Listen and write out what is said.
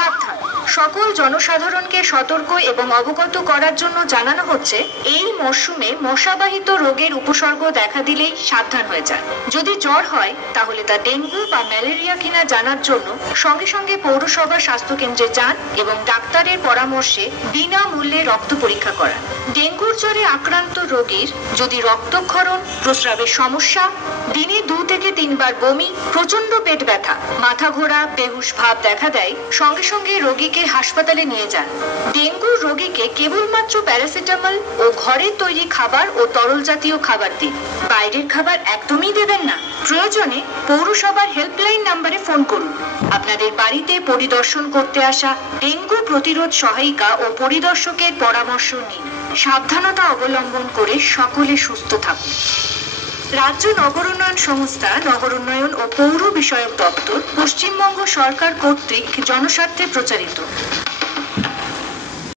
সাবধান, সকল জনসাধারণকে সতর্ক এবং অবগত করার জন্য জানানো হচ্ছে, এই মরশুমে মশাবাহিত রোগের উপসর্গ দেখা দিলেই সাবধান হয়ে যান। যদি জ্বর হয় তাহলে তা ডেঙ্গু বা ম্যালেরিয়া কিনা জানার জন্য সঙ্গে সঙ্গে পৌরসভা স্বাস্থ্যকেন্দ্রে যান এবং ডাক্তারের পরামর্শে বিনামূল্যে রক্ত পরীক্ষা করান। ডেঙ্গুর জ্বরে আক্রান্ত রোগীর যদি রক্তক্ষরণ, প্রস্রাবের সমস্যা, দিনে 2 থেকে 3 বার বমি, প্রচন্ড পেট ব্যথা, মাথা ঘোরা, বেহুশ ভাব দেখা দেয়, সঙ্গে সঙ্গে রোগীকে হাসপাতালে নিয়ে যান। ডেঙ্গুর রোগীকে কেবলমাত্র প্যারাসিটামল ও ঘরের তৈরি খাবার ও তরল জাতীয় খাবার দিন। বাইরের খাবার একদমই দেবেন না। প্রয়োজনে পৌরসভার হেল্পলাইন নম্বরে ফোন করুন। আপনাদের বাড়িতে পরিদর্শন করতে আসা ডেঙ্গু প্রতিরোধ সহায়িকা ও পরিদর্শকের পরামর্শ নিন। সাবধানতা অবলম্বন করে সকলে সুস্থ থাকুন। রাজ্য নগর উন্নয়ন সংস্থা, নগর উন্নয়ন ও পৌর বিষয়ক দপ্তর, পশ্চিমবঙ্গ সরকার কর্তৃক জনস্বার্থে প্রচারিত।